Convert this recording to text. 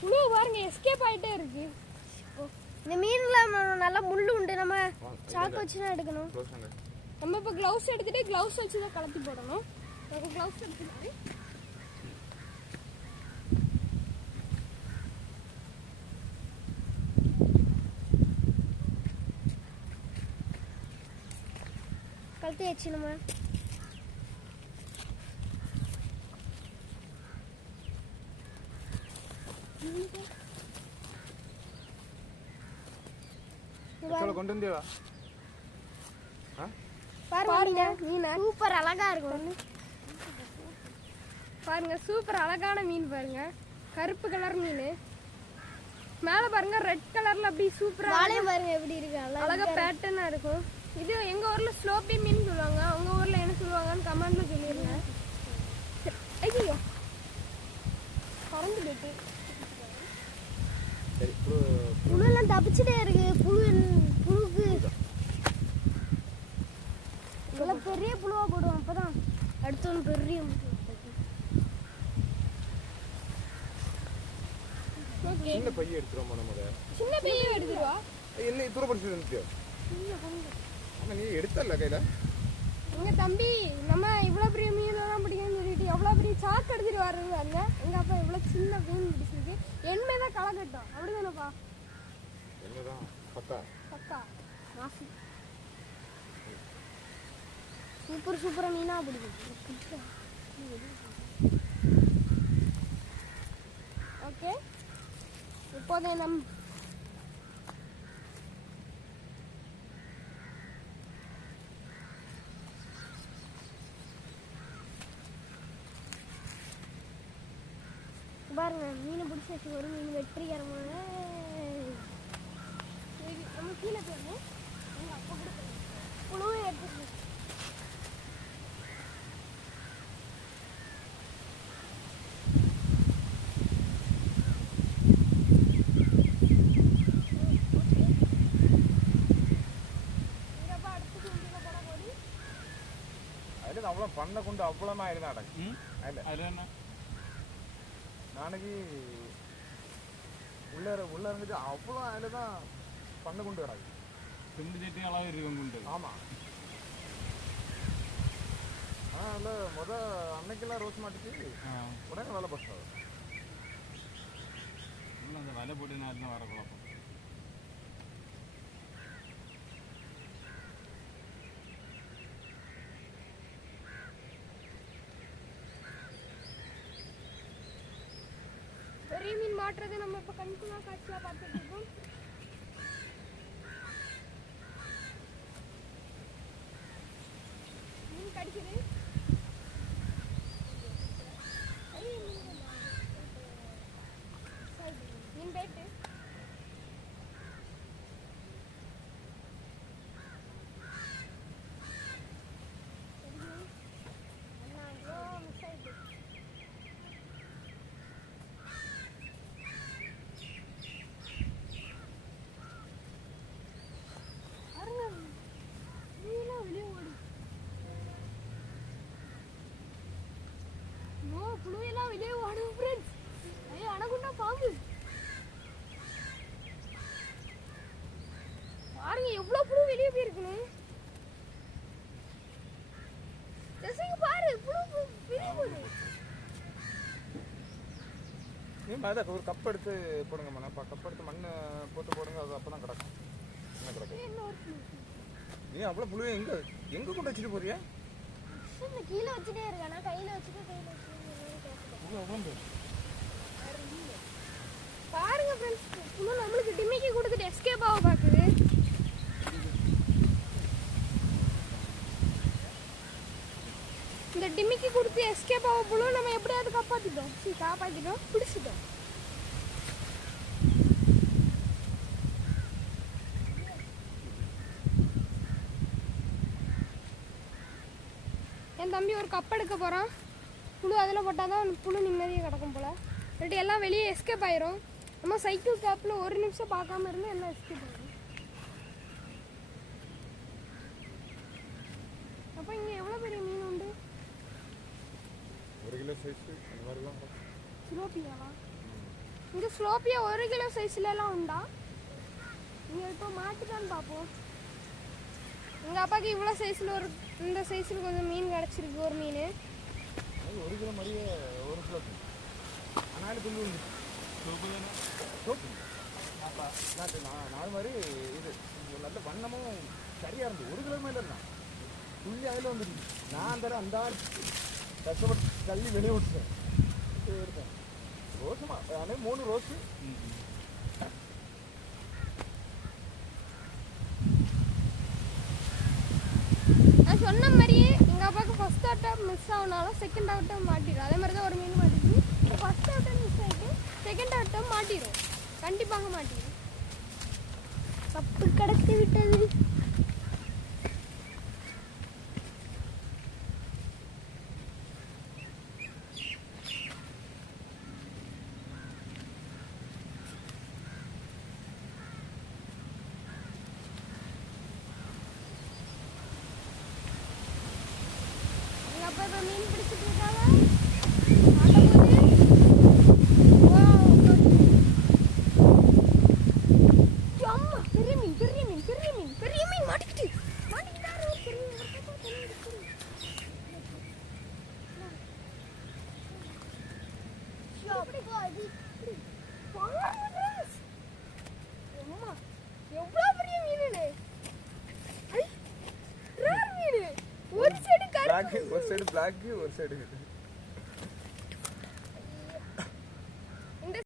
புழு பாருங்க எஸ்கேப் ஆயிட்டே இருக்கு. இந்த மீன்ல நல்லா முள்ளு உண்டு. நம்ம சாக்கு வச்சு தான் எடுக்கணும் நம்ம இப்போ க்ளவுஸ் எடுத்துட்டு க்ளவுஸ் வச்சு தான் கலத்தி போடணும். எனக்கு க்ளவுஸ் எடுத்துட்டு. கழுத்து வச்சு நம்ம வந்தியா ஆ? பாருங்க. மீன் சூப்பர் அழகா இருக்கும். பாருங்க சூப்பர் அழகான மீன் பாருங்க. கருப்பு கலர் மீன். மேலே பாருங்க ரெட் கலர்ல அப்படி சூப்பரா வாழையும் பாருங்க எப்படி இருக்கு. அழகா பேட்டர்னா இருக்கும். இது எங்க ஊர்ல ஸ்லோப்பி மீன் சொல்லுவாங்க. உங்க ஊர்ல என்ன சொல்லுவாங்கன்னு கமெண்ட்ல சொல்லிருங்க. சரி, ஐயோ. பறந்து போயிட்டு சரி புழு புழு. எல்லாம் தப்பிச்சுட்டே இருக்கு. புழு புழுக்கு. நல்ல பெரிய புழுவா போடுவோம். அப்பதான் அடுத்து ஒன்று பெரிய ஓகே சின்ன பைய எடுத்துருவோம் நம்ம சின்ன பையன் எடுத்துருவா? என்ன தூரப்படுத்தி இருந்துச்சு ஆமா நீ எடுத்தல கையில? எங்க தம்பி நம்ம இவ்வளவு பெரிய சொல்லிட்டு எவ்வளவு பெரிய வர்றது அங்க எங்க அப்பா இவ்வளவு சின்ன மீன் பிடிச்சிருக்கு. என்மைதான் களை கட்டும். அப்படிதானப்பா? என்னதான் பத்தா? பக்கா மாசு. சூப்பர் சூப்பரா மீனா பிடிக்கும் ஓகே. இப்போதே நம் பாருங்க மீன் பிடிச்சி வச்சு ஒரு மீன் வெற்றிகரமான நம்ம கீழே போகணும் அப்போ கொடுக்கணும் புழுவை எடுத்துக்கணும் அவ்வளோ பண்ண கொண்டு அவ்வளோமா இருந்தாடா அதில் என்ன? நாளைக்கு உள்ள உள்ள இருந்துட்டு அவ்வளோ அதில் தான் பண்ணு கொண்டு கிடக்கு துண்டு செட்டி அளவு இருக்கும் குண்டு. ஆமாம் ஆ இல்லை முத அன்னைக்கெல்லாம் ரோஸ் மாட்டுச்சு. ஆ. உடனே வேலை இன்னும் அந்த விலை போட்டு நேரம் வர குழப்பம். பெரிய மீன் மாட்டுறது நம்ம இப்ப கண்குள்ளா காட்சியா பார்த்துட்டு இருக்கோம் மீன் கடிக்குது ஐய, மீன் இல்ல. சரி, மீன் போயிட்டு மிஸ் ஆயிட்டு பாருங்க நீலாம் வெளியே ஓடு நோ புழுவெல்லாம் வெளியே ஓடும் ஃப்ரெண்ட்ஸ் ஐயோ அனகுண்டா பாம்பு எவ்வளவு புழு வெளியே போயிருக்குன்னு ஜெசிங்க பாரு புழு வெளியே போகுது. நீ ஒரு கப் எடுத்து போடுங்க மண்ணப்பா கப் எடுத்து மண் போட்டு போடுங்க அது அப்போ தான் கிடக்கும். என்ன கிடக்கும் நீ அவ்வளோ புழுவை எங்கே எங்கே கொண்டு வச்சுட்டு போறியா? கீழே வச்சுட்டே இருக்கேன் நான் கையில வச்சுட்டு கையில வச்சுட்டு பாருங்க ஃப்ரெண்ட்ஸ் நம்மளுக்கு டிமிக்கி கொடுத்துட்டு எஸ்கேப் ஆக பார்க்குது. இந்த டிமிக்கி கொடுத்து எஸ்கேப் ஆக புழு நம்ம எப்படியாவது காப்பாற்றிட்டோம் சரி காப்பாற்றிட்டோம் பிடிச்சிட்டோம். என் தம்பி ஒரு கப் எடுக்க போகிறான் புழு அதில் போட்டால் தான் புழு நிம்மதியாக கிடக்கும் போல். இல்லாட்டி எல்லாம் வெளியே எஸ்கேப் ஆயிரும். நம்ம சைக்கிள் கேப்பில் ஒரு நிமிஷம் பார்க்காம இருந்தால் எல்லாம் எஸ்கேப் ஆயிரும் அப்போ இங்கே எவ்வளோ பெரிய மீன் உண்டு ஒரு கிலோ சைஸ் அந்த மாதிரிலாம் ஸ்லோப்பியாவா? இங்கே ஸ்லோப்பியா ஒரு கிலோ சைஸ்லலாம் உண்டா? இங்கே இப்போ மாற்றிட்டான்னு பார்ப்போம் எங்கள் அப்பாக்கு இவ்வளோ சைஸில் ஒரு இந்த சைஸில் கொஞ்சம் மீன் கிடச்சிருக்கு ஒரு மீன். ஒரு கிலோ மாதிரியே ஒரு கிலோ ஆனாலும் துண்டு உண்டு. சோப்பு அப்பா நான் நாலு மாதிரி இது. நல்ல வண்ணமும் சரியாக இருந்தது ஒரு கிலோ மேல இருந்தான் புள்ளி அதில் வந்துருக்கு நான் அந்த அந்த கஷ்டப்பட்டு தள்ளி வெளியே விட்டுட்டேன். எடுத்தேன் ரோஸுமா ஆனால் மூணு ரோஸு. நான் சொன்ன மாதிரியே எங்க அப்பாவுக்கு ஃபர்ஸ்ட் அட்டம் மிஸ் ஆகுனாலும் செகண்ட் அட்டம் மாட்டிடும். அதே மாதிரி தான் ஒரு மீன் மாட்டிச்சு ஃபர்ஸ்ட் அட்டம் மிஸ் ஆகிட்டு செகண்ட் அட்டம் மாட்டிடும் கண்டிப்பாக மாட்டிடும் தப்பு கடத்தி விட்டது. எங்க அப்பா இப்போ மீன் பிடிச்சிட்டு இருக்காங்க மாட்ட போகுது Wow. அம்மா பெரிய மீன் பெரிய மீன் பெரிய மீன் பெரிய மீன் மாட்டிக்கிட்டு மாட்டிக்கிட்டாரு ஒரு பெரிய மீன். ஒரு பக்கம் பெரிய மீன், பெரிய மீன். பாருங்க. அம்மா, எவ்வளவு பெரிய மீனுன்னு. ஐ, rare மீனு. ஒரு சைடு கருப்பு